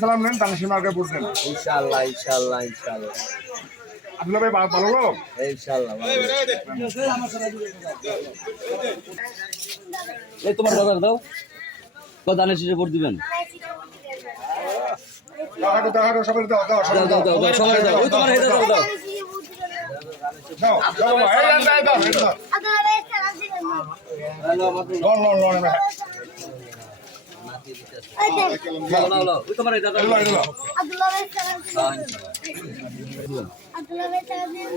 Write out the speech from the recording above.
সালাম নেন তানসির মার্কে পড়ছেন ইনশাআল্লাহ ইনশাআল্লাহ ইনশাআল্লাহ আব্দুল্লাহ ভাই ভালো লোক ইনশাআল্লাহ এই তোমার বাজার দাও কত দানের শেষে ভোট দিবেন দাও সবাই দাও দাও দাও দাও দাও দাও সবাই দাও ওই তোমার হেদা দাও দাও দাও দাও এই দাও দাও হ্যালো মাতু লন লন লন লাও লাও লাও ওই তোমার হেদা দাও আব্দুল্লাহ ভাই সালাম দিন।